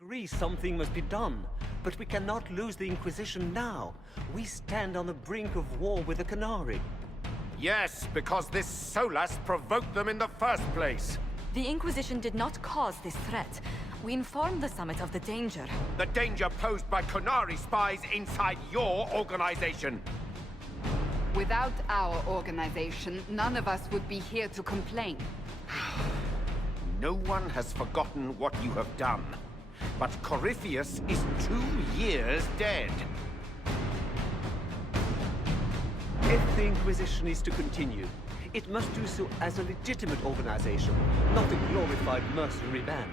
Agree something must be done, but we cannot lose the Inquisition now. We stand on the brink of war with the Canary. Yes, because this Solas provoked them in the first place. The Inquisition did not cause this threat. We informed the Summit of the danger. The danger posed by Canary spies inside your organization. Without our organization, none of us would be here to complain. No one has forgotten what you have done. But Corypheus is 2 years dead. If the Inquisition is to continue, it must do so as a legitimate organization, not a glorified mercenary band.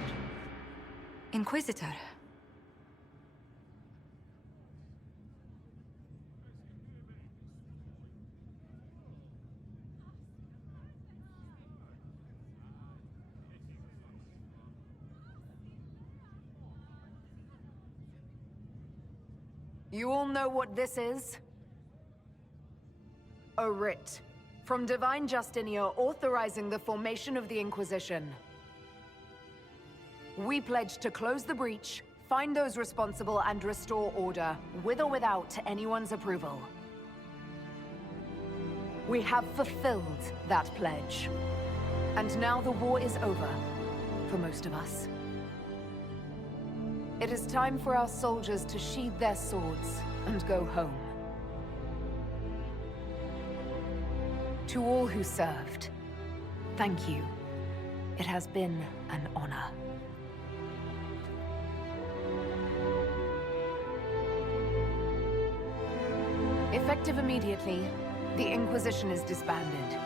Inquisitor. You all know what this is? A writ from Divine Justinia authorizing the formation of the Inquisition. We pledge to close the breach, find those responsible, and restore order, with or without anyone's approval. We have fulfilled that pledge. And now the war is over, for most of us. It is time for our soldiers to sheathe their swords and go home. To all who served, thank you. It has been an honor. Effective immediately, the Inquisition is disbanded.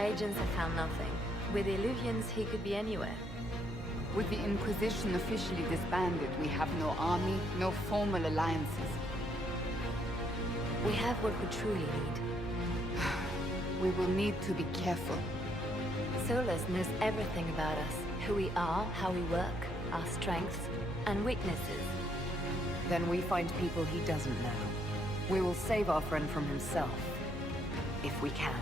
My agents have found nothing. With the Illuvians, he could be anywhere. With the Inquisition officially disbanded, we have no army, no formal alliances. We have what we truly need. We will need to be careful. Solas knows everything about us. Who we are, how we work, our strengths and weaknesses. Then we find people he doesn't know. We will save our friend from himself. If we can.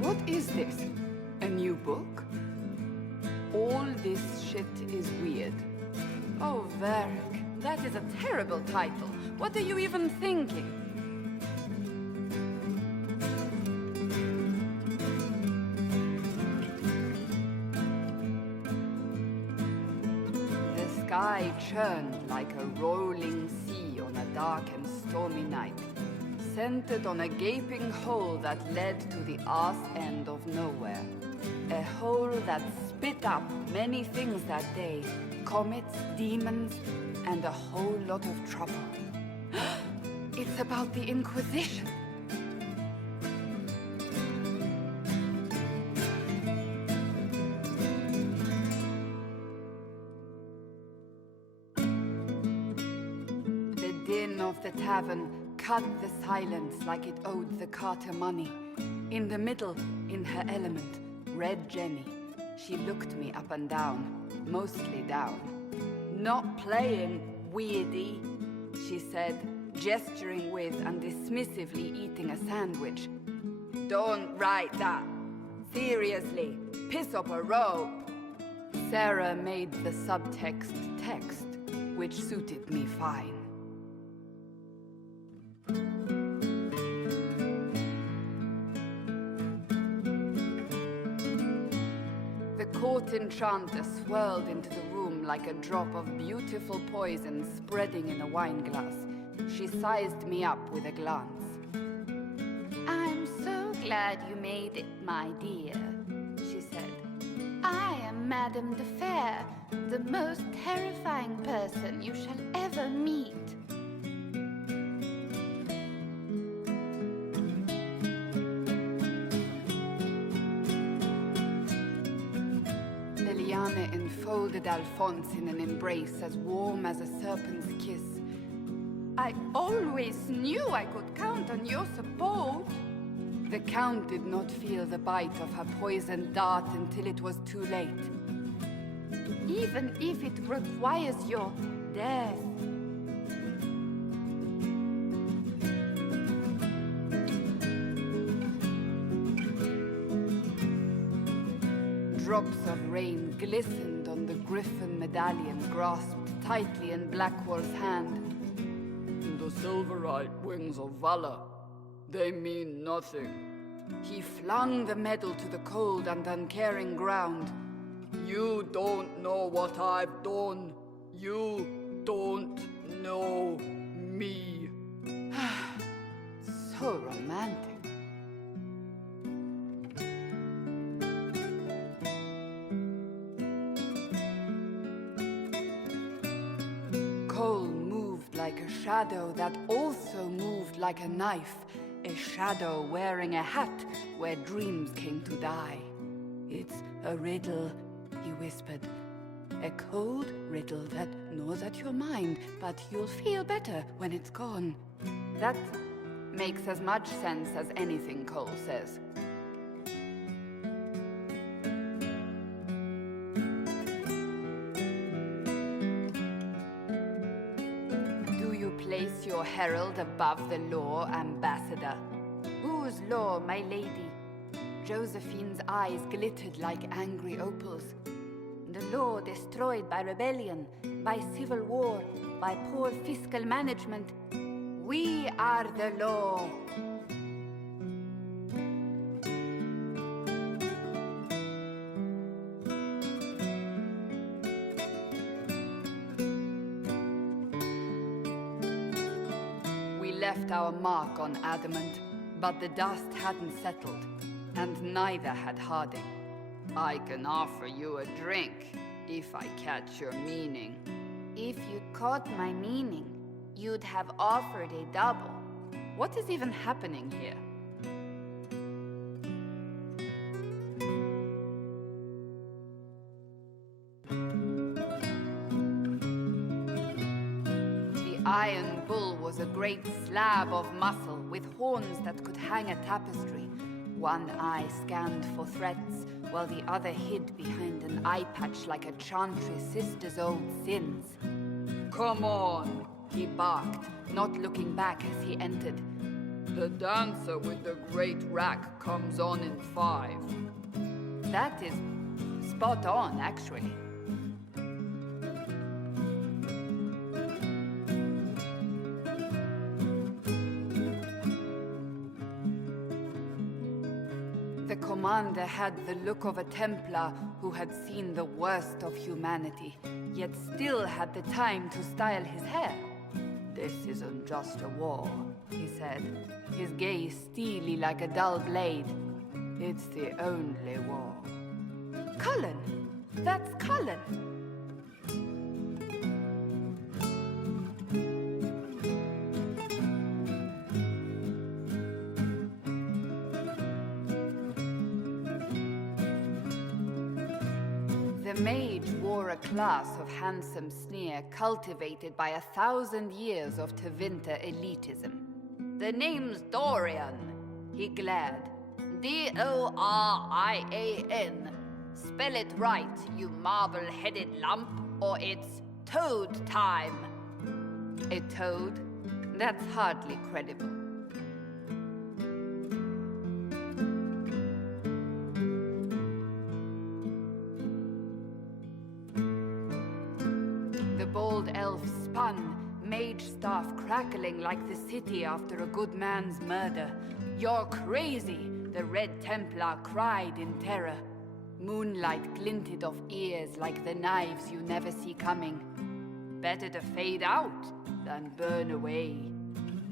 What is this? A new book? All this shit is weird. Oh, Varric, that is a terrible title. What are you even thinking? The sky churned like a rolling sea on a dark and stormy night, centered on a gaping hole that led to the arse end of nowhere. A hole that spit up many things that day. Comets, demons, and a whole lot of trouble. It's about the Inquisition. The din of the tavern cut the silence like it owed the carter money. In the middle, in her element, Red Jenny. She looked me up and down, mostly down. Not playing, weirdy, she said, gesturing with and dismissively eating a sandwich. Don't write that. Seriously, piss up a rope. Sarah made the subtext text, which suited me fine. The court enchanter swirled into the room like a drop of beautiful poison spreading in a wineglass. She sized me up with a glance. I'm so glad you made it, my dear, she said. I am Madame de Fair, the most terrifying person you shall ever meet. Oriana enfolded Alphonse in an embrace as warm as a serpent's kiss. I always knew I could count on your support. The Count did not feel the bite of her poisoned dart until it was too late. Even if it requires your death. Drops of rain glistened on the griffin medallion grasped tightly in Blackwall's hand. The silverite wings of valor, they mean nothing. He flung the medal to the cold and uncaring ground. You don't know what I've done. You don't know me. So romantic. Cole moved like a shadow that also moved like a knife. A shadow wearing a hat where dreams came to die. It's a riddle, he whispered. A cold riddle that gnaws at your mind, but you'll feel better when it's gone. That makes as much sense as anything Cole says. Do you place your herald above the law, Ambassador? Whose law, my lady? Josephine's eyes glittered like angry opals. The law destroyed by rebellion, by civil war, by poor fiscal management. We are the law. We left our mark on adamant, but the dust hadn't settled, and neither had Harding. I can offer you a drink, if I catch your meaning. If you'd caught my meaning, you'd have offered a double. What is even happening here? The Iron Bull was a great slab of muscle with horns that could hang a tapestry. One eye scanned for threats, while the other hid behind an eye patch like a chantry sister's old sins. Come on, he barked, not looking back as he entered. The dancer with the great rack comes on in 5. That is spot on, actually. The commander had the look of a Templar who had seen the worst of humanity, yet still had the time to style his hair. This isn't just a war, he said, his gaze steely like a dull blade. It's the only war. Cullen! That's Cullen! The mage wore a class of handsome sneer cultivated by 1,000 years of Tevinter elitism. The name's Dorian, he glared. D-O-R-I-A-N. Spell it right, you marble-headed lump, or it's toad time. A toad? That's hardly credible. The bold elf spun, mage staff crackling like the city after a good man's murder. You're crazy, the Red Templar cried in terror. Moonlight glinted off ears like the knives you never see coming. Better to fade out than burn away.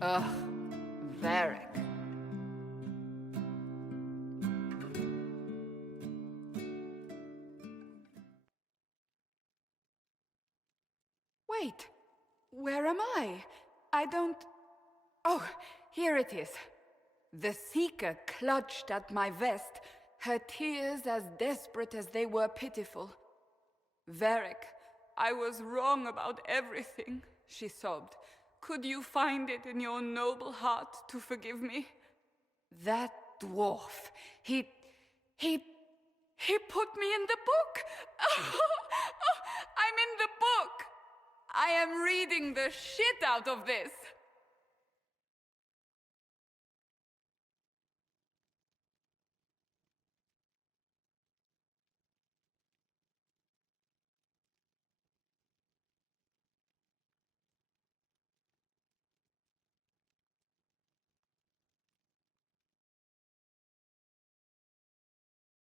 Ugh, Varric. Wait, where am I? I don't... Oh, here it is. The Seeker clutched at my vest, her tears as desperate as they were pitiful. Varric, I was wrong about everything, she sobbed. Could you find it in your noble heart to forgive me? That dwarf, he put me in the book! I'm in the book! I am reading the shit out of this!